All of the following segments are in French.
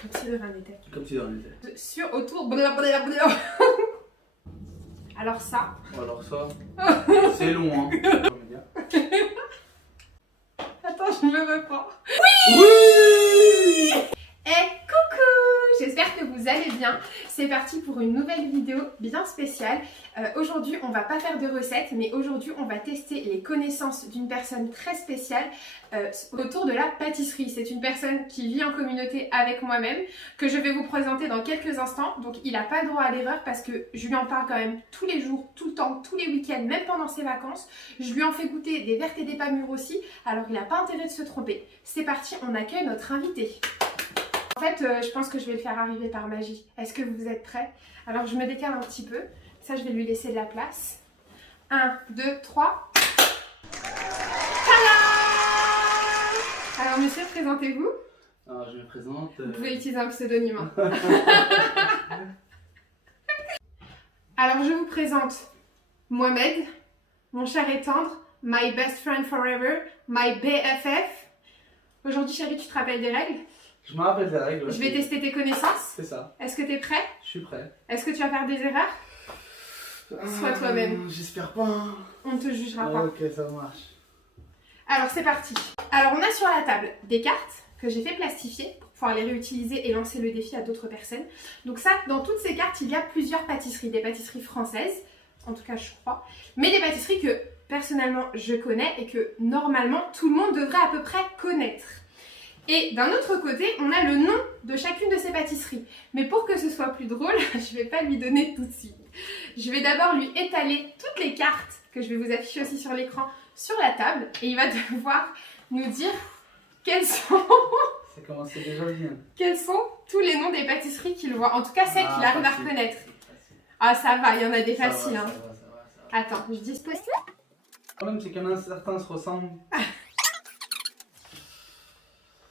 Comme si de rien n'était. Comme si de rien n'était. Sur, autour, blablabla. Alors ça. Alors ça, c'est long, hein. Attends, je me reprends. Oui. Et coucou! J'espère que vous allez bien. C'est parti pour une nouvelle vidéo bien spéciale. Aujourd'hui, on va pas faire de recettes, mais aujourd'hui, on va tester les connaissances d'une personne très spéciale autour de la pâtisserie. C'est une personne qui vit en communauté avec moi-même, que je vais vous présenter dans quelques instants. Donc, il n'a pas le droit à l'erreur parce que je lui en parle quand même tous les jours, tout le temps, tous les week-ends, même pendant ses vacances. Je lui en fais goûter des vertes et des pas mûres aussi, alors il n'a pas intérêt de se tromper. C'est parti, on accueille notre invité. En fait, je pense que je vais le faire arriver par magie. Est-ce que vous êtes prêts? Alors, je me décale un petit peu. Ça, je vais lui laisser de la place. 1, 2, 3. Tada! Alors, monsieur, présentez-vous. Alors, je me présente. Vous pouvez utiliser un pseudonyme. Hein. Alors, je vous présente Mohamed, mon cher et tendre, my best friend forever, my BFF. Aujourd'hui, chérie, tu te rappelles des règles? Je me rappelle des règles. Ouais, je vais tester tes connaissances. C'est ça. Est-ce que tu es prêt? Je suis prêt. Est-ce que tu vas faire des erreurs? Sois toi-même. J'espère pas. Hein. On ne te jugera pas. Ok, ça marche. Alors, c'est parti. Alors, on a sur la table des cartes que j'ai fait plastifier pour pouvoir les réutiliser et lancer le défi à d'autres personnes. Donc ça, dans toutes ces cartes, il y a plusieurs pâtisseries. Des pâtisseries françaises, en tout cas je crois, mais des pâtisseries que personnellement je connais et que normalement tout le monde devrait à peu près connaître. Et d'un autre côté, on a le nom de chacune de ces pâtisseries. Mais pour que ce soit plus drôle, je ne vais pas lui donner tout de suite. Je vais d'abord lui étaler toutes les cartes que je vais vous afficher aussi sur l'écran sur la table. Et il va devoir nous dire quels sont tous les noms des pâtisseries qu'il voit. En tout cas, celles qu'il arrive à reconnaître. Ah, ça va, il y en a des faciles. Hein. Ça va. Attends, je dispose là. Le problème, c'est qu'il y en a certains se ressemblent.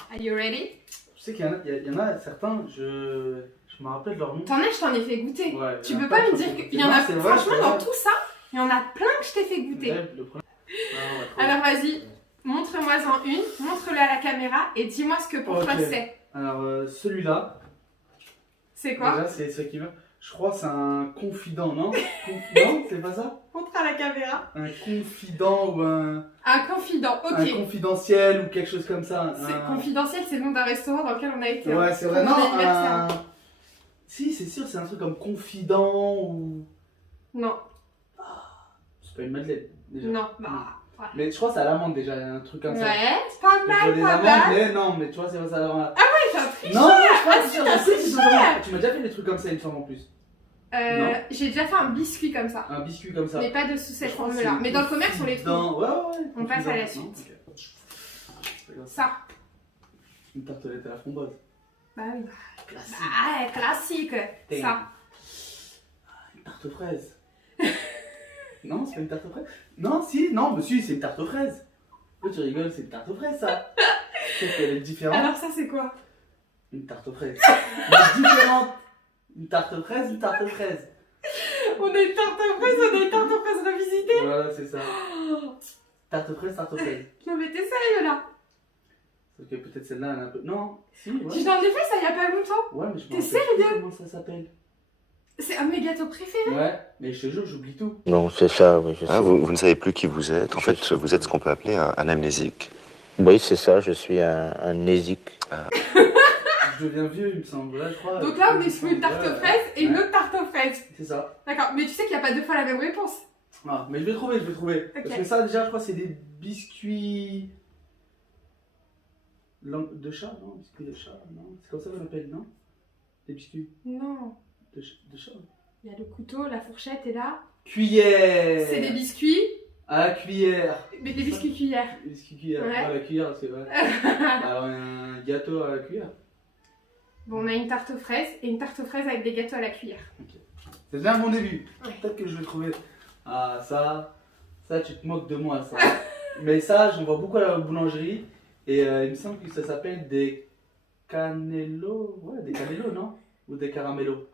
Are you ready? Je sais qu'il y en a certains, je me rappelle de leur nom. Je t'en ai fait goûter. Ouais, tu peux pas me dire qu'il y en a. Franchement, dans tout ça, il y en a plein que je t'ai fait goûter. Alors vas-y, montre-moi-en une, montre-le à la caméra et dis-moi ce que pour toi c'est. Alors celui-là. C'est quoi? Déjà, c'est ce qui veut. Je crois que c'est un confident, non? Non, c'est pas ça? Montre à la caméra. Un confident ou un... Un confident, ok. Un confidentiel ou quelque chose comme ça. Confidentiel, c'est le nom d'un restaurant dans lequel on a été. Ouais, hein, c'est vrai. Non, Si, c'est sûr, c'est un truc comme confident ou... Non. C'est pas une madeleine, déjà. Non, bah... Ouais. Mais je crois que c'est à l'amande déjà, un truc comme ça. Ouais, pas mal, les pas amandes, mal. mais non, mais tu vois, c'est pas ça à l'amande. Ah ouais, j'ai un tricheur. Non, je crois que tricheur. tu m'as déjà fait des trucs comme ça une fois en plus. J'ai déjà fait un biscuit comme ça. Un biscuit comme ça. Mais pas de sous cette forme-là. Mais dans le commerce, on les trouve. Ouais. On passe à la suite. Okay. Ça. Une tartelette à la framboise. Bah oui. Classique. Bah, classique. Ça. Une tarte aux fraises. Non, c'est pas une tarte aux fraises. Non, mais si, c'est une tarte aux fraises. Là, tu rigoles, c'est une tarte aux fraises, ça. Sauf qu'elle est différente. Alors, ça, c'est quoi? Une tarte aux fraises. Mais différente. Une tarte aux fraises, une tarte aux fraises. On a une tarte aux fraises, on a une tarte aux fraises revisitée. Voilà, c'est ça. Tarte aux fraises, tarte aux fraises. Non, mais t'es sérieux là? Sauf que peut-être celle-là, elle est un peu. Non, si, ouais. Tu t'en ai fait ça il y a pas longtemps? Ouais, mais je me T'es sérieux? comment ça s'appelle. C'est un de mes gâteaux préférés. Ouais, mais je te jure, j'oublie tout. Non, c'est ça, oui, je sais. Ah, vous ne savez plus qui vous êtes. En fait, vous êtes ce qu'on peut appeler un amnésique. Oui, c'est ça, je suis un amnésique. Je deviens vieux, il me semble. Là, je crois. Donc là, on est sur une tarte aux fraises et une autre tarte aux fraises. C'est ça. D'accord, mais tu sais qu'il n'y a pas deux fois la même réponse. Ah, mais je vais trouver. Okay. Parce que ça, déjà, je crois que c'est des biscuits. Langue de chat, non? Biscuits de chat, non? C'est comme ça qu'on appelle, non? Des biscuits Non. de chat. Il y a le couteau, la fourchette est là. Cuillère! C'est des biscuits. À la cuillère. Mais des biscuits cuillères. Des biscuits cuillère. Ouais. Ah, la cuillère, c'est vrai. Alors, un gâteau à la cuillère. Bon, on a une tarte aux fraises et une tarte aux fraises avec des gâteaux à la cuillère. Okay. C'est bien mon début. Ouais. Peut-être que je vais trouver. Ah, ça, tu te moques de moi, ça. Mais ça, j'en vois beaucoup à la boulangerie. Et il me semble que ça s'appelle des canello. Ouais, des canello, non? Ou des caramello.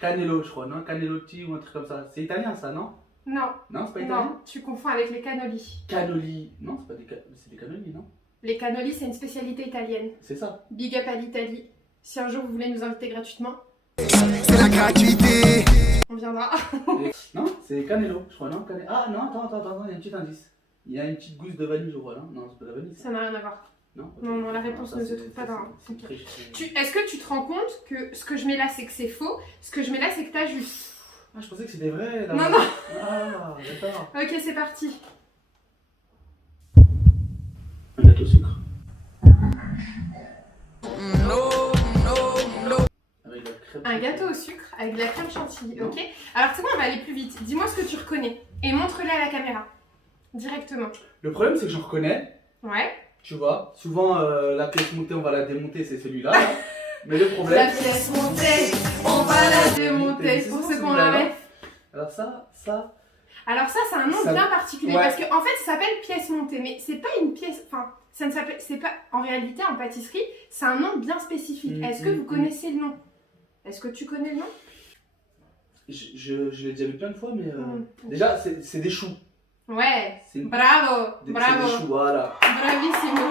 Canello, je crois, non? Canellotti ou un truc comme ça. C'est italien, ça, non? Non. Non, c'est pas italien? Non, tu confonds avec les cannoli. Cannoli. Non, c'est pas des cannoli, non? Les cannoli, c'est une spécialité italienne. C'est ça. Big up à l'Italie. Si un jour vous voulez nous inviter gratuitement, C'est la gratuité. on viendra. Non, c'est Canelo, je crois, non Ah non, attends, il y a un petit indice. Il y a une petite gousse de vanille, je crois, là. Non, c'est pas de la vanille. Ça n'a rien à voir. Non, ok. Non, la réponse Ça, ne se c'est- trouve pas ça, dans... c'est- Ok. c'est triche, c'est- Est-ce que tu te rends compte que ce que je mets là, c'est que c'est faux? Ce que je mets là, c'est que t'as juste. Ah, je pensais que c'était vrai, là. Non, non. Ah, d'accord. Ok, c'est parti. Un gâteau au sucre. Avec la crème. Un gâteau au sucre avec de la crème chantilly, ok? Alors, c'est bon, on va aller plus vite. Dis-moi ce que tu reconnais et montre-le à la caméra. Directement. Le problème, c'est que j'en reconnais, Ouais. tu vois. Souvent, la pièce montée, on va la démonter, c'est celui-là. Là. Mais le La problème. pièce montée, on va la démonter. C'est Pour ça, ceux qu'on celui-là, l'enlève. Alors, ça. Alors ça, c'est un nom Ça- bien particulier ouais. parce qu'en fait, ça s'appelle pièce montée, mais c'est pas une pièce. Enfin, ça ne s'appelle. C'est pas. En réalité, en pâtisserie, c'est un nom bien spécifique. Est-ce que vous connaissez le nom? Est-ce que tu connais le nom? Je l'ai déjà vu plein de fois, mais. Mm. Déjà, c'est des choux. Ouais. C'est une- Bravo, c'est bravo, des choux, voilà. bravissimo.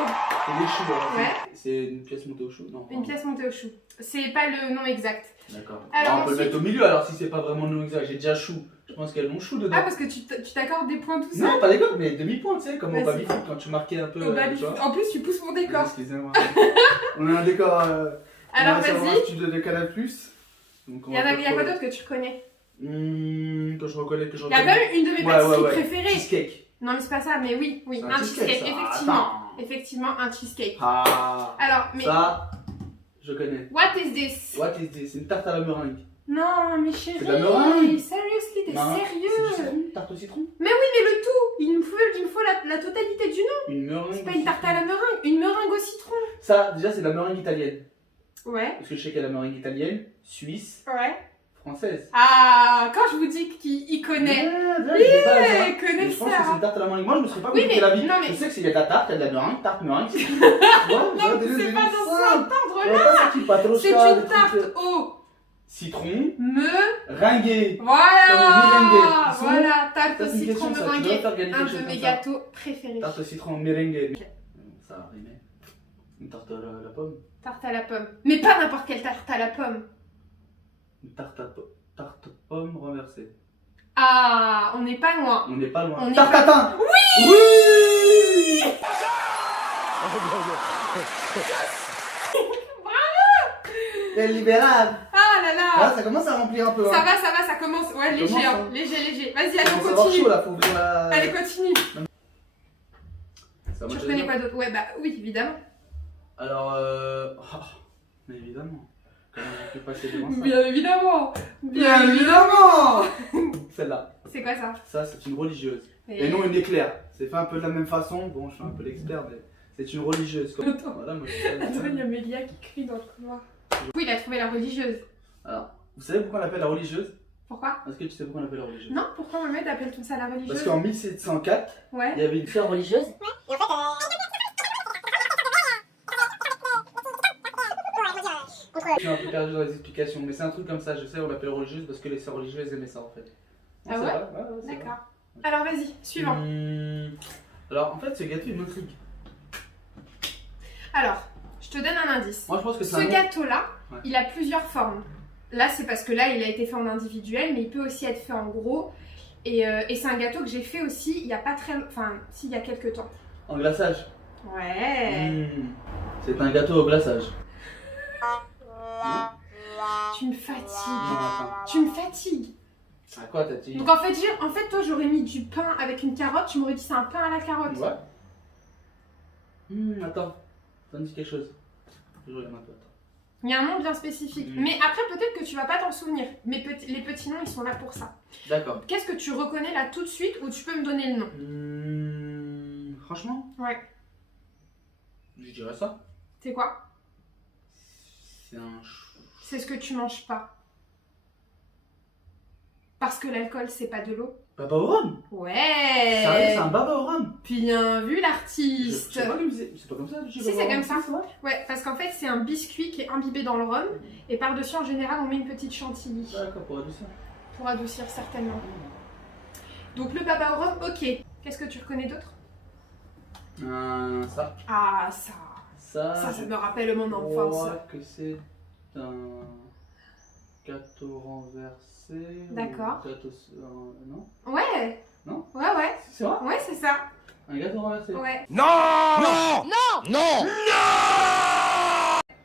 C'est des choux, voilà. Ouais. C'est une pièce montée au chou. Non. Une pièce montée au chou. C'est pas le nom exact. D'accord. Alors, On peut le ensuite- mettre au milieu alors si c'est pas vraiment le nom exact. J'ai déjà chou. Je pense qu'il y a le nom chou dedans. Ah, parce que tu t'accordes des points tout seul. Non, pas d'accord, mais demi-point, tu sais, comme au Vas-y. baby-foot quand tu marquais un peu. Au baby- tu vois. En plus, tu pousses mon décor. Excusez-moi. On a un décor. Alors, un vas-y. studio de Canal+. Donc, Il y a quoi d'autre que tu connais? Que je reconnais, que je Il y a reconnais. quand même une de mes Ouais, pâtisseries ouais. préférées. Cheesecake. Non, mais c'est pas ça, mais oui, C'est un cheesecake, ça. effectivement. Attends. Effectivement, un cheesecake. Ah. Alors, mais Ça, je connais. what is this? What is this? C'est une tarte à la meringue. Non, mais chérie, C'est de la meringue. seriously, t'es Non, c'est du sérieux? citron, tarte au citron. Mais oui, mais le tout, il me faut la totalité du nom. Une meringue. C'est pas au une tarte à citron. la meringue, une meringue au citron. Ça, déjà, c'est de la meringue italienne. Ouais, Parce que je sais qu'il y a la meringue italienne, suisse, ouais. française. Ah, quand je vous dis qu'il connaît. Il connaît Je pense ça. que c'est une tarte à la meringue. Moi, je me serais pas Oui, compliqué mais- la vie. non, mais- Je sais que s'il y a de la tarte, il y a de la meringue, tarte, meringue. C'est tout. Ouais, Non, mais c'est pas dans cet ordre-là. C'est une tarte au Citron, me. ringué. Voilà, Comme le voilà, tarte Ça, au c'est une citron question, ça. Tu meringuée. dois faire gagner Un quelque de chose mes comme ça. gâteaux préférés. Tarte au citron merengue. Ça a rimé. Une tarte à la pomme. Tarte à la pomme. Mais pas n'importe quelle tarte à la pomme. Une tarte pomme renversée. Ah, on n'est pas loin. On n'est pas loin. On est Tarte pas- tatin. Oui. Elle est libérable. Ah là là. Ah, ça commence à remplir un peu. Ça hein. va, ça commence. Ouais, léger, commence, hein. hein. Léger. Vas-y, Ça allez, commence on à avoir continue. chaud là, faut ouvrir la. Allez, continue. Ça Tu va, reconnais quoi d'autre? Ouais, bah oui, évidemment. Alors, mais évidemment. Comment j'ai pu passer devant ça? Bien évidemment. évidemment. Celle-là. C'est quoi ça? Ça, c'est une religieuse. Et non une éclair. C'est fait un peu de la même façon. Bon, je suis un peu l'expert, mais c'est une religieuse. Comme... Attends. Voilà, moi, je sais. Attends, il y a Mélia qui crie dans le couloir. Oui, il a trouvé la religieuse. Alors, vous savez pourquoi on l'appelle la religieuse? Pourquoi? Est-ce que tu sais pourquoi on l'appelle la religieuse? Non, pourquoi Mohamed appelle tout ça la religieuse? Parce qu'en 1704, Ouais. il y avait une sœur religieuse. Je suis un peu perdu dans les explications, mais c'est un truc comme ça. Je sais, on l'appelle religieuse parce que les sœurs religieuses aimaient ça en fait. Ah c'est ouais? vrai, c'est vrai. D'accord. Alors vas-y, suivant. Alors, en fait, ce gâteau, il m'intrigue. Alors, je te donne un indice. Moi, je pense que c'est Ce un nom. gâteau-là, Ouais. il a plusieurs formes. Là, c'est parce que là, il a été fait en individuel, mais il peut aussi être fait en gros. Et c'est un gâteau que j'ai fait aussi il y a pas très... Enfin, si, il y a quelques temps. En glaçage. Ouais. C'est un gâteau au glaçage. Tu me fatigues. Non, attends. Tu me fatigues. À quoi t'as dit? Donc en fait, toi, j'aurais mis du pain avec une carotte. Tu m'aurais dit c'est un pain à la carotte. Ouais. Attends. Ça me dit quelque chose. Je regarde un peu. Attends. Il y a un nom bien spécifique. Mm. Mais après, peut-être que tu vas pas t'en souvenir. Mais les petits noms, ils sont là pour ça. D'accord. Qu'est-ce que tu reconnais là tout de suite ou tu peux me donner le nom? Franchement, Ouais. je dirais ça. C'est quoi? C'est un. C'est ce que tu manges pas. Parce que l'alcool, c'est pas de l'eau. Baba au rhum. Ouais. Sérieux, c'est un baba au rhum. Bien vu Je l'artiste. sais pas lui, c'est pas comme ça. Si, c'est comme ça. Ouais, parce qu'en fait, c'est un biscuit qui est imbibé dans le rhum. Et par-dessus, en général, on met une petite chantilly. D'accord, pour adoucir. Pour adoucir, certainement. Donc, le baba au rhum, ok. Qu'est-ce que tu reconnais d'autre? Ça. Ah, ça. Ça, Ça me rappelle mon enfance. crois que c'est un gâteau renversé. ou D'accord. Gâteau. Non? Ouais. Non? Ouais. C'est vrai? Ouais, c'est ça. Un gâteau renversé. Ouais.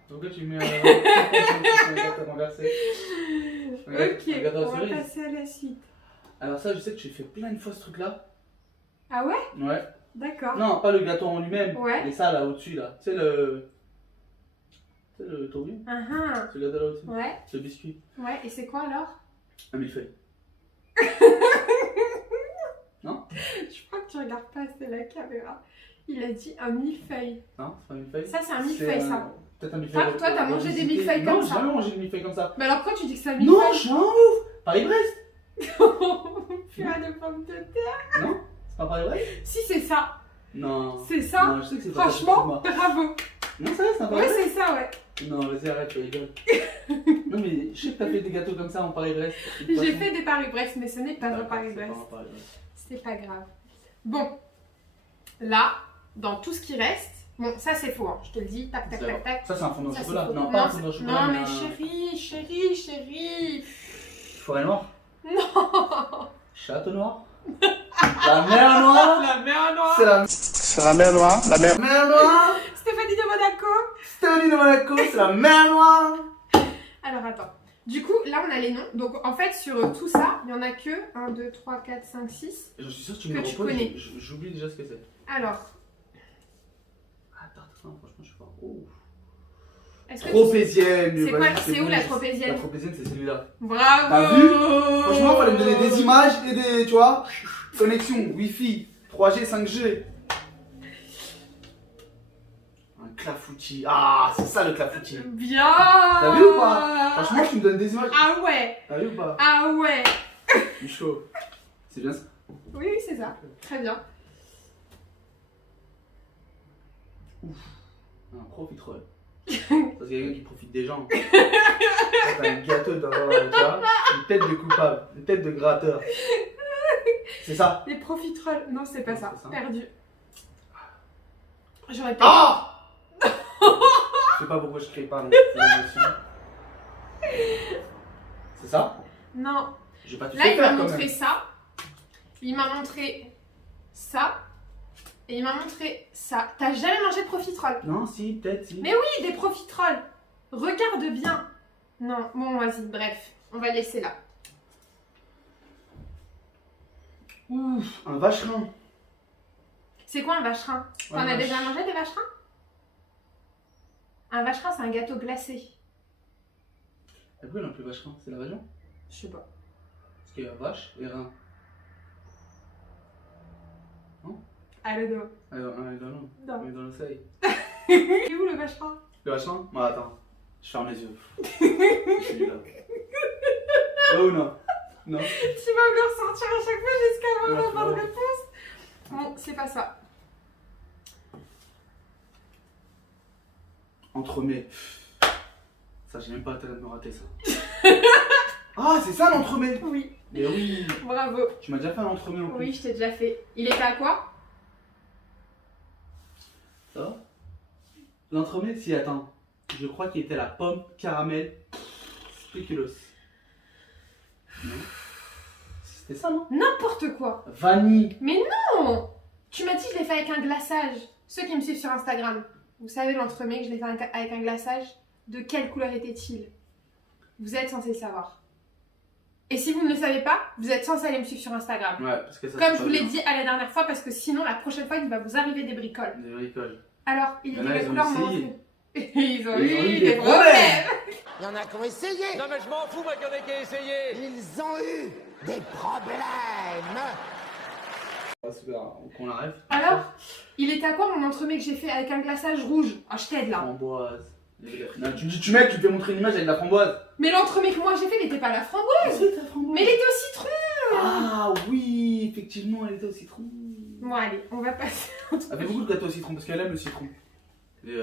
Pourquoi tu mets un gâteau renversé? Ok, Un gâteau à on va cerise. passer à la suite. Alors, ça, je sais que tu fais plein de fois ce truc-là. Ah ouais? Ouais. D'accord. Non, pas le gâteau en lui-même. Ouais. Mais ça, là, au-dessus, là. Tu sais, le. Tu sais, le tourbillon? Ah Ce gâteau là au-dessus. Ouais. Ce biscuit. Ouais, et c'est quoi alors? Un millefeuille. Non? Je crois que tu regardes pas assez la caméra. Il a dit un millefeuille. Non, c'est pas un millefeuille. Ça, c'est un millefeuille, ça. Peut-être un millefeuille. Toi, t'as mangé des millefeuilles non, comme j'ai ça. jamais mangé des millefeuilles comme ça. Mais alors pourquoi tu dis que c'est un Non, millefeuille? je suis un ouf! Paris-Brest! Purée de pommes de terre. Non? C'est pas Paris-Brest? Si, c'est ça. Non. C'est ça. Non, je sais que c'est pas Franchement, bravo. Non, ça, c'est un Ouais, Paris-Brest? c'est ça, ouais. Non, vas-y, arrête, tu rigoles. Non, mais je sais que t'as fait des gâteaux comme ça en Paris-Brest. J'ai fait des Paris-Brest, mais ce n'est pas un D'accord, Paris-Brest. c'est pas un Paris-Brest. C'est pas grave. Bon, là, dans tout ce qui reste, bon, ça c'est faux, hein. Je te le dis, tac, tac, tac, tac. Ça, c'est un fondant au Ça, c'est chocolat. faux. Non, pas un fondant au chocolat. Non, mais un... chérie. Forêt noire. Non. Château noir. La mer noire. La mer noire. C'est la mer noire. La mer noire. Stéphanie de Monaco. Stéphanie de Monaco, c'est la mer noire. Alors attends. Du coup, là on a les noms. Donc en fait, sur tout ça, il y en a que 1, 2, 3, 4, 5, 6. Je suis sûr que tu Que me tu reposes. connais. J'oublie déjà ce que c'est. Alors, Attends, franchement, je suis pas. Oh. est-ce que Tropézienne. C'est quoi- vas-y, c'est où bon, la je- tropézienne? La tropézienne, c'est celui-là. Bravo. T'as vu? Franchement, fallait me donner des images et des, tu vois, connexion, Wi-Fi, 3G, 5G. Un clafoutis. Ah, c'est ça le clafoutis. Bien. T'as vu ou pas? Franchement, tu me donnes des images. Ah ouais. T'as vu ou pas? Ah ouais. Je suis chaud. C'est bien ça. Oui, c'est ça. Très bien. Un profiterole. Ça, c'est quelqu'un qui profite des gens. Ça, t'as un gâteau dans tu vois, une tête de coupable, une tête de gratteur. C'est ça. Les profiteroles. Non, c'est pas Non, ça. c'est ça. Perdu. J'aurais pas. Ah! Je sais pas pourquoi je crie pas, non. C'est l'émotion. C'est ça? Non. Je vais pas te Là, il faire m'a quand montré même. ça. Il m'a montré ça. Et il m'a montré ça. T'as jamais mangé de profiterole? Non, si, peut-être, si. Mais oui, des profiteroles. Regarde bien. Non, bon, vas-y, bref. On va laisser là. Ouf, un vacherin. C'est quoi un vacherin? T'en as déjà mangé des vacherins? Un vacherin, c'est un gâteau glacé. Et pourquoi il appelle vacherin? C'est la région? Je sais pas. Parce qu'il y a vache et rein. Allez, go. Non, Non. mais dans le seuil. Il est où le vacherin? Le vacherin? Bon, attends. Je ferme les yeux. Celui-là. Oh non. Non. Tu vas me le ressortir à chaque fois jusqu'à avoir la Ouais, bonne ouais. réponse. Bon, c'est pas ça. Entremets. Ça, j'ai même pas intérêt de me rater ça. Ah, c'est ça l'entremets? Oui, Mais oui. bravo. Tu m'as déjà fait un entremets en plus. Oui, je t'ai déjà fait. Il était à quoi? Ça va? L'entremets, si, attends. Je crois qu'il était la pomme caramel spéculoos. Non? C'était ça, non? N'importe quoi. Vanille. Mais non! Tu m'as dit que je l'ai fait avec un glaçage. Ceux qui me suivent sur Instagram, vous savez l'entremets que je l'ai fait avec un glaçage. De quelle couleur était-il? Vous êtes censé le savoir. Et si vous ne le savez pas, vous êtes censé aller me suivre sur Instagram. Ouais, parce que ça. Comme c'est je pas vous l'ai bien. dit à la dernière fois, parce que sinon, la prochaine fois, il va vous arriver des bricoles. Des bricoles. Alors, il Il y était en a, quelle ils ont couleur essayé. mon Ils ont Ils ont eu des problèmes. Il y en a qui ont essayé. Non mais je m'en fous moi qu'il y en ait qui a essayé. Ils ont eu des problèmes. Ah, super, qu'on l'arrête. Alors, il était à quoi mon entremets que j'ai fait avec un glaçage rouge? Ah, je t'aide là. Framboise. Non, tu dis, tu mets, tu te fais montrer une image avec de la framboise. Mais l'entremet que moi j'ai fait, il n'était pas à la framboise. C'est ta framboise. Mais il était au citron. Ah oui, effectivement, elle était au citron. Bon, allez, on va passer. Elle fait beaucoup de gâteaux au citron parce qu'elle aime le citron. Et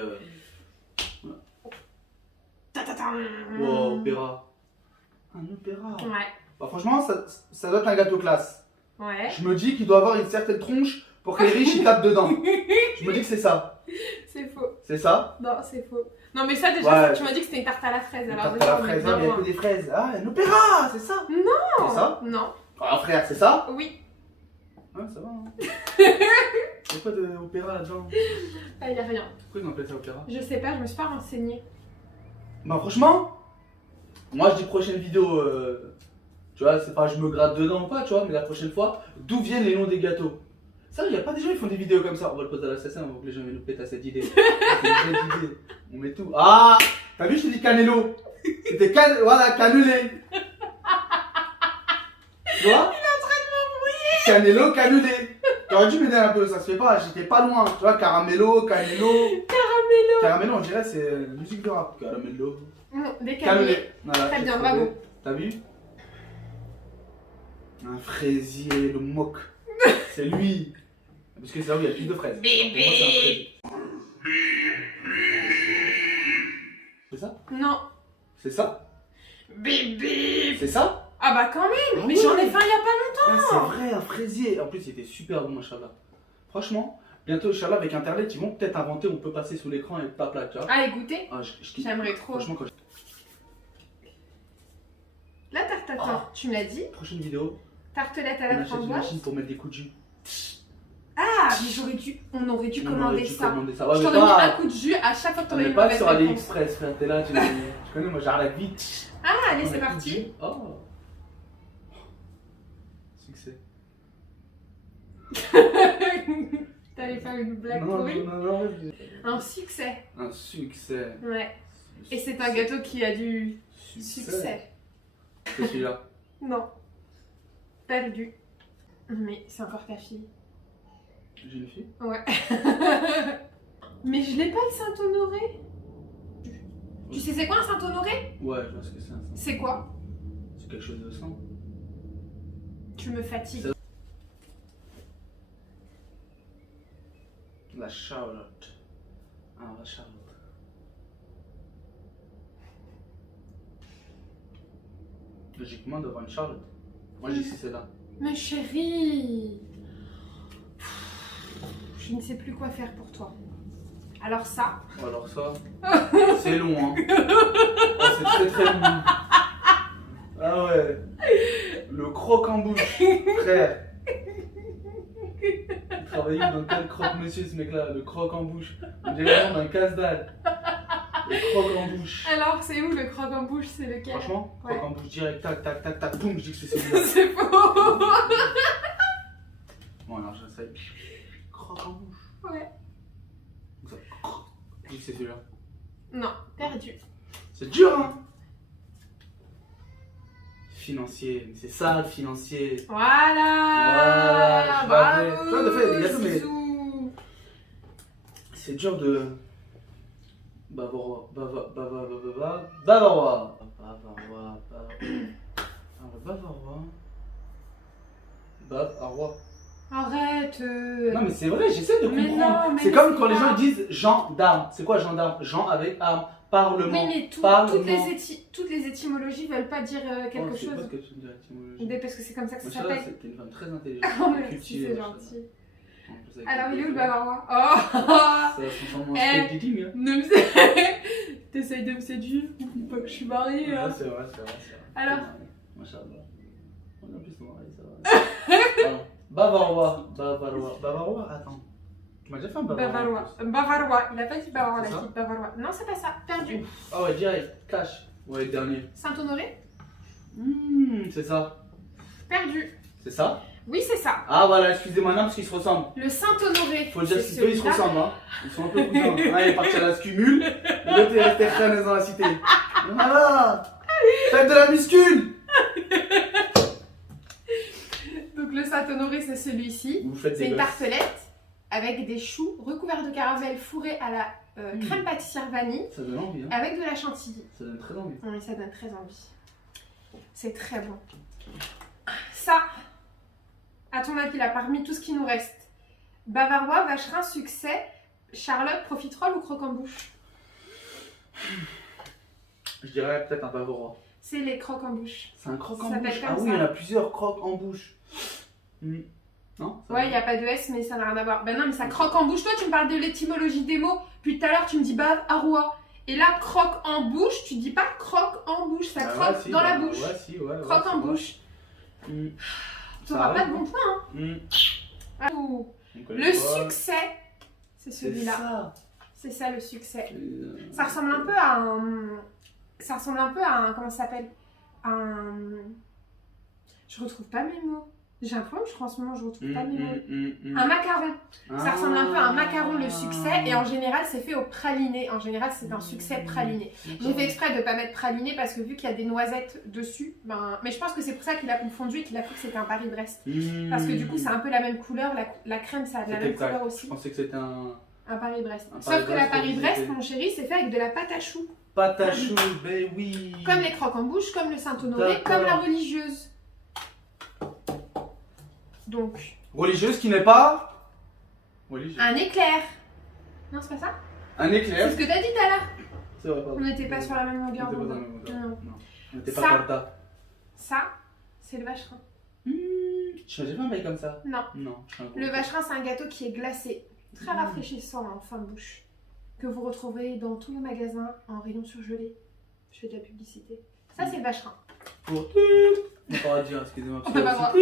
Ta-ta-ta. wow, opéra. Un opéra. Ouais, Bah, franchement, ça doit être un gâteau classe. ouais. Je me dis qu'il doit avoir une certaine tronche pour que les riches ils tapent dedans. Je me dis que c'est ça. C'est faux. C'est ça? Non, c'est faux. Non, mais ça, déjà, Ouais. tu m'as dit que c'était une tarte à la fraise. Une Alors, tarte déjà, à la on est fraise, bien il n'y a loin. que des fraises. Ah, un opéra, c'est ça? Non. C'est ça? Non. Ah, frère, c'est ça? Oui. Ouais, ça va. Hein. C'est quoi de opéra là-dedans? Ah, il n'y a rien. Pourquoi ils appellent ça opéra? Je sais pas, je me suis pas renseignée. Bah, franchement, moi je dis prochaine vidéo, tu vois, c'est pas je me gratte dedans ou pas, tu vois, mais la prochaine fois, d'où viennent les noms des gâteaux? Ça, il y a pas des gens qui font des vidéos comme ça. On va le poser à l'assassin, on va que les gens viennent nous péter à cette idée. C'est une vraie idée. On met tout. Ah! T'as vu, je t'ai dit canelo. C'était voilà, cannelé. Tu vois? Il est en train de m'embrouiller. Canelo, cannelé. T'aurais dû m'aider un peu, ça se fait pas, j'étais pas loin. Tu vois, caramello, canelo. Caramello. Caramello, on dirait, c'est musique de rap. Caramello. Des Cannelé. cannelés. Voilà, Très j'ai bien, trouvé. bravo. T'as vu? Un fraisier, le moque. C'est lui. Parce que c'est là où il y a plus de fraises. Bébé. Pour moi, c'est un fraisier. C'est ça? Non. C'est ça? Bébé. C'est ça? Ah bah quand même. Ah Mais oui. j'en ai faim il y a pas longtemps. Ah, c'est vrai, un fraisier. En plus, il était super bon, Inch'Allah. Franchement, bientôt, Inch'Allah, avec Internet, ils vont peut-être inventer, on peut passer sous l'écran et pas plat, tu vois. Allez, goûter. Ah, kiffe. J'aimerais trop. Franchement, quand La tarte à tatin, tu me l'as dit. prochaine vidéo, Tartelette à on la achète une framboise. machine pour mettre des coups de jus. Ah, mais on aurait dû On commander aurait dû ça. commander ça. Ouais, Je mais t'aurais mis pas- un coup de jus à chaque fois que On t'aurais n'est une pas mauvaise sur réponse. AliExpress, frère. T'es là, tu connais, moi j'arrête vite. Ah, allez, On c'est met parti. tout de jus. Oh. Succès. T'allais faire une blague Non, pourrie. non. Un succès. Un succès. Ouais. Et c'est un gâteau qui a du succès. C'est celui-là. Non. Perdu. Mais c'est encore ta fille. J'ai une fille. Ouais. Mais je l'ai pas le Saint-Honoré. Tu sais c'est quoi un Saint-Honoré? Ouais, je vois ce que c'est. C'est quoi? C'est quelque chose de sang. Tu me fatigues. La Charlotte. Ah, la Charlotte. Logiquement, devant une Charlotte. Moi, je dis que c'est là. Mais chérie, je ne sais plus quoi faire pour toi. Alors ça, Ou alors ça, c'est long, hein. Oh, c'est très très long. Ah ouais. Le croque en bouche, frère. Il travaillait dans quel croque-monsieur ce mec-là? Le croque en bouche. On dirait vraiment d'un casse-dalle. Le croque en bouche. alors c'est où le croque en bouche? C'est lequel? Franchement, Ouais. croque en bouche direct, tac, tac, tac, tac, boum, je dis que c'est celui-là. C'est faux. Bon, alors j'essaye. Croque en bouche. Ouais. Comme ça. Je dis que c'est celui-là. Non, perdu. C'est dur, hein? Financier, mais c'est ça le financier. Voilà. je Bravo. l'avais. Tu vois, des fois, il y a des gâteaux, mais- Zizou. C'est dur de. Bavarois. Bavarois. Bavarois. Arrête. Non, mais c'est vrai, j'essaie de Mais comprendre. non, mais C'est comme c'est quand les pas- gens disent gendarme. C'est quoi gendarme? Jean avec arme. Parlement. Oui, mais Parlement. toutes les étymologies veulent pas dire quelque Oh, je sais pas chose. ce que tu me dis, l'étymologie. Mais parce que c'est comme ça que ça Machallah, s'appelle. c'était une femme très intelligente. Oh, merci, cultivée, c'est machallah. gentil. En plus, avec Alors, il est où le des- bavarois? Oh. Ça se transforme en Eh. steak eating, hein. Ne me T'essayes de me séduire? Oublie pas que je suis mariée. Ouais, Hein. c'est vrai. Alors Machallah. On a plus ton mari, ça va. Pardon. Bavarois, attends. Tu m'as déjà fait un bavarois. en plus. Bavarois. Il a pas dit bavarois, C'est la ça fille bavarois. Non, c'est pas ça. Perdu. Ah ouais, direct, cash. Ouais, dernier. Saint-Honoré? C'est ça. Perdu. C'est ça? Oui, c'est ça. Ah voilà, excusez-moi, non, parce qu'ils se ressemblent. Le Saint-Honoré. Faut le dire, c'est si eux ils se celui-là. ressemblent, hein. Ils sont un peu cousins. Un il est parti à la scumule, l'autre est resté traîné dans la cité. Voilà! Faites de la muscule! Donc le Saint-Honoré, c'est celui-ci. Vous faites C'est des une gosses. tartelette avec des choux recouverts de caramel fourrés à la crème pâtissière vanille Ça donne envie, hein. avec de la chantilly. Ça donne très envie. Oui, ça donne très envie. C'est très bon. Ça, à ton avis, là, parmi tout ce qui nous reste, bavarois, vacherin, succès, Charlotte, profiterole ou croque-en-bouche? Je dirais peut-être un bavarois. C'est les croque-en-bouche. C'est un croque en Ça bouche. s'appelle Ah comme oui, il y ça. en a plusieurs croques en bouche. Non? Ça Ouais, va. il n'y a pas de S, mais ça n'a rien à voir. Ben non, mais ça croque en bouche. Toi, tu me parles de l'étymologie des mots. Puis tout à l'heure, tu me dis bavarois. Et là, croque en bouche, tu dis pas croque en bouche, ça croque si, dans la bah, bouche. Ouais, si, ouais. Croque en ouais. bouche. Mm. Tu Ça n'auras pas arrive, de bon point. Hein. Mm. Oh. On connaît Le pas. succès, c'est C'est celui-là. ça. C'est ça le succès. C'est, Ça ressemble un peu à un. Ça ressemble un peu à un. Comment ça s'appelle? Un. Je retrouve pas mes mots. J'ai un problème, je crois en ce moment, je retrouve pas mes mots. Un macaron. Ça ressemble un peu à un macaron, le succès. Et en général, c'est fait au praliné. En général, c'est un succès praliné. J'ai fait exprès de ne pas mettre praliné parce que vu qu'il y a des noisettes dessus, ben. Mais je pense que c'est pour ça qu'il a confondu et qu'il a cru que c'était un Paris-Brest. Parce que du coup, c'est un peu la même couleur. La crème, ça a de la même couleur Je aussi. pensais que c'était un. Un Paris-Brest. Un Sauf que la Paris-Brest, Paris-Brest, c'était- mon chéri, c'est fait avec de la pâte à choux. Pâte à choux, ben oui. Comme les croques en bouche, comme le Saint-Honoré, D'accord. comme la religieuse. Donc, Religieuse qui n'est pas. Religieuse. un éclair. Non, c'est pas ça? Un C'est éclair. ce que t'as dit tout à l'heure. C'est vrai, pardon. On n'était pas sur la même On longueur n'était pas d'onde. dans la même longueur. Non. Non. On n'était pas Ça. Corta. Ça, c'est le vacherin. J'ai fait un bail comme ça. Non. Non, je suis un gros. Le vacherin, c'est un gâteau qui est glacé. Très rafraîchissant en fin de bouche. Que vous retrouverez dans tous les magasins en rayon surgelé. Je fais de la publicité. Ça, c'est le vacherin. Pour. On va pas dire, excusez-moi. On n'a pas le droit.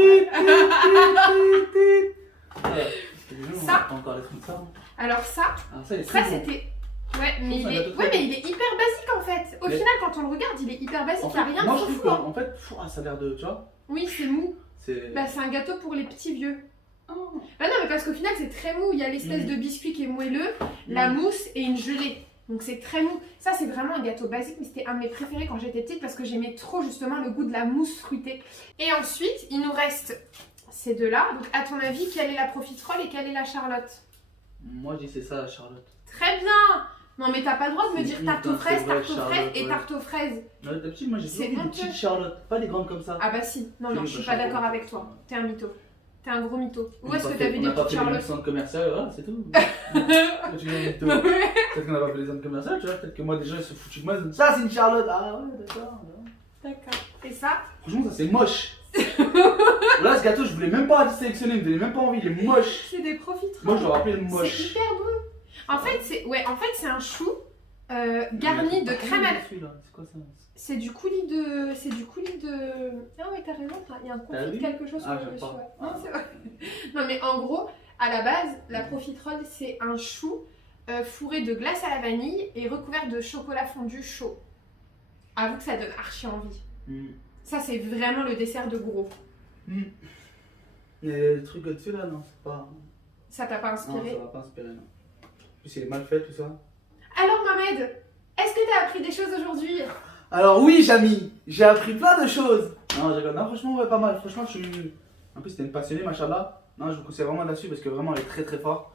Ça. Pas encore les trucs de ça. Alors ça, Ah, ça, il est ça très bon. c'était... Ouais, mais C'est un il est... gâteau Ouais, très mais il est hyper basique en fait. Au Mais- final, quand on le regarde, il est hyper basique. En Il n'y a fait, rien moi de je trouve fou. que, Hein. en fait, ça a l'air de. Tu vois, Oui, c'est mou. c'est. Bah, c'est un gâteau pour les petits vieux. Oh. Bah non, mais parce qu'au final, c'est très mou. Il y a l'espèce de biscuit qui est moelleux, la mousse et une gelée. Donc c'est très mou. Ça, c'est vraiment un gâteau basique, mais c'était un de mes préférés quand j'étais petite parce que j'aimais trop justement le goût de la mousse fruitée. Et ensuite, il nous reste ces deux-là. Donc, à ton avis, quelle est la profiterole et quelle est la Charlotte? Moi je dis c'est ça, Charlotte. Très bien! Non, mais t'as pas le droit de me C'est dire une tarte aux fraises, vraie tarte aux fraises Charlotte, et ouais. tarte aux fraises. Non, d'habitude, moi j'ai C'est toujours dit des honteux. petites Charlotte, pas des grandes comme ça. Ah bah si, non, non, je suis pas Charlotte. d'accord avec toi. T'es un mytho. T'es un gros mytho. Où On a est-ce pas que fait- t'as vu on des a pas petites fait les Charlottes? centres commerciaux, voilà, c'est tout. Tu viens de tout. Peut-être qu'on n'a pas fait les centres commerciaux, tu vois. Peut-être que moi, déjà, ils se foutent de moi. Ils disent, ça, c'est une Charlotte. Ah ouais, d'accord. D'accord. Et ça? Franchement, ça, c'est moche. Là, ce gâteau, je voulais même pas le sélectionner. Il me donnait même pas envie. Il est moche. C'est des profiteroles. Moi, je l'aurais appelé C'est moche. hyper bon. En fait, c'est un chou garni de crème à... C'est quoi ça? C'est du coulis de... Ah ouais, t'as raison, il y a un T'as confit de vu? quelque chose Ah, sur le j'aime dessus, pas. ouais. Non, c'est vrai. Non, mais en gros, à la base, la profiterole, c'est un chou fourré de glace à la vanille et recouvert de chocolat fondu chaud. Avoue que ça donne archi envie. Ça, c'est vraiment le dessert de gros. Et le truc au-dessus, là, non, c'est pas. Ça t'a pas Non, inspiré? ça va pas inspirer, non. En plus, il est mal fait, tout ça. Alors, Mohamed, est-ce que t'as appris des choses aujourd'hui? Alors oui, Jamy, j'ai appris plein de choses. Non, je rigole. Non, franchement, ouais, pas mal. Franchement, je suis... En plus, t'es une passionnée, machallah. Non, je vous conseille vraiment là-dessus parce que vraiment, elle est très très forte.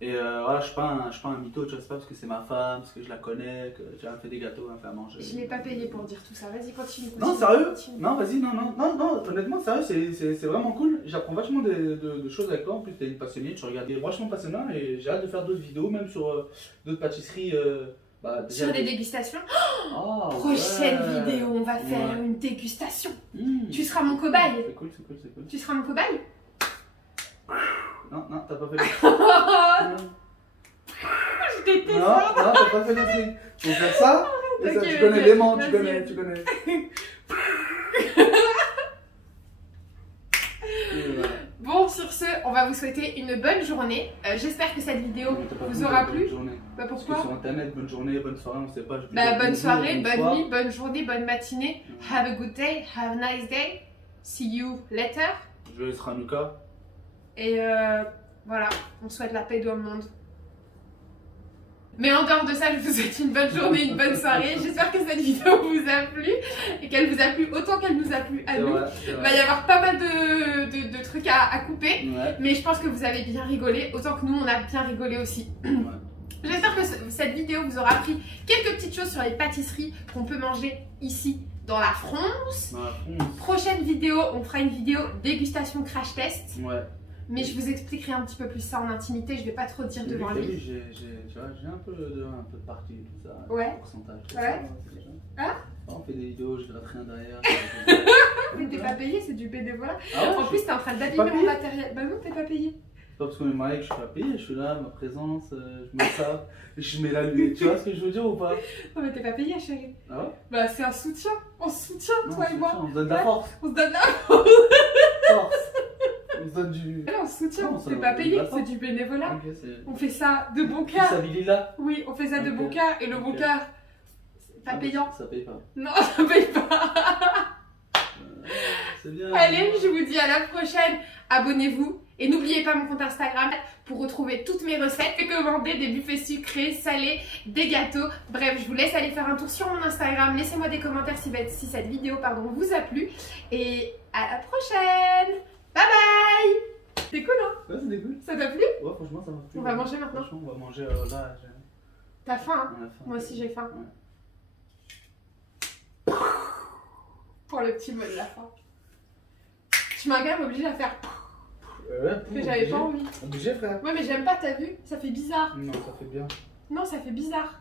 Et voilà, je suis pas un mytho, tu vois, c'est pas parce que c'est ma femme, parce que je la connais, que tu vois, elle me fait des gâteaux, elle me fait à manger. Je l'ai pas payé pour dire tout ça. Vas-y, continue. Non, sérieux? Non, vas-y, non, honnêtement, sérieux, c'est vraiment cool. J'apprends vachement de choses avec toi. En plus, t'es une passionnée, tu regardes des vachement passionnants et j'ai hâte de faire d'autres vidéos, même sur d'autres pâtisseries. Sur des dégustations. Oh, Prochaine ouais. vidéo, on va faire Ouais. une dégustation. Mmh. Tu seras mon cobaye. C'est cool, c'est cool, c'est cool. Tu seras mon cobaye? Non, t'as pas fait le truc. Je déteste Non, ça. t'as pas fait le truc. Faut faire ça. Et ça, Ok, tu connais vas-y, l'aimant, tu vas-y. connais. Et voilà. Bon, sur ce, on va vous souhaiter une bonne journée. J'espère que cette vidéo T'as pas vous fait aura bonne plu. journée. Bah Parce que pourquoi? sur internet, bonne journée, bonne soirée, on sait pas. je peux Bah dire bonne bonjour, soirée, bonne bonsoir. nuit, bonne journée, bonne matinée. Have a good day, have a nice day. See you later. Joyeux Hanouka. Et voilà, on souhaite la paix dans le monde. Mais en dehors de ça, je vous souhaite une bonne journée, une bonne soirée. J'espère que cette vidéo vous a plu et qu'elle vous a plu autant qu'elle nous a plu à C'est nous. vrai, c'est Il va vrai. y avoir pas mal de trucs à couper, Ouais. mais je pense que vous avez bien rigolé, autant que nous on a bien rigolé aussi. Ouais. J'espère que cette vidéo vous aura appris quelques petites choses sur les pâtisseries qu'on peut manger ici dans la France. Dans la France. Prochaine vidéo, on fera une vidéo dégustation crash test, Ouais. mais je vous expliquerai un petit peu plus ça en intimité, je vais pas trop dire devant T'as lui. vu, tu vois, j'ai un peu de partie, tout ça. Ouais. Pourcentage. tout Ouais. ça, c'est déjà. Hein? On fait des vidéos, je gratte rien derrière. Mais t'es pas payé, c'est du bénévolat. Ah ouais, En je- plus, t'es en train pas d'abîmer mon payé. matériel. Bah non, t'es pas payé. pas parce qu'on est marié que je suis pas payé, je suis là, ma présence, je mets ça, je mets la lumière. Tu vois ce que je veux dire ou pas? Non mais t'es pas payée chérie. Ah ouais? Bah c'est un soutien. On se soutient Non, toi et moi. on se donne de la force. On se donne la Force. On se donne du. on se soutient. Non, ça C'est va, pas on se payé, donne la c'est force. du bénévolat. Ok, c'est. On fait ça de bon cœur. Sabilillah. Oui, on fait ça de Ok. bon cœur. Et le bon Ok. cœur, c'est pas Ah, payant. Ça paye pas. Non, ça paye pas. C'est bien. Allez, je vous dis à la prochaine. Abonnez-vous. Et n'oubliez pas mon compte Instagram pour retrouver toutes mes recettes et commander des buffets sucrés, salés, des gâteaux. Bref, je vous laisse aller faire un tour sur mon Instagram. Laissez-moi des commentaires si cette vidéo vous a plu. Et à la prochaine. Bye bye. C'est cool, hein? Ouais, c'était cool. Ça t'a plu? Ouais, franchement, ça m'a plu. On va manger maintenant. Franchement, on va manger là. T'as faim, hein? On a faim. Moi aussi j'ai faim. Ouais. Pour le petit mot de la fin. Tu m'as quand même obligé à faire. Mais j'avais pas envie. Obligé, frère. Ouais, mais j'aime pas, t'as vu? Ça fait bizarre. Non, ça fait bien. Non, ça fait bizarre.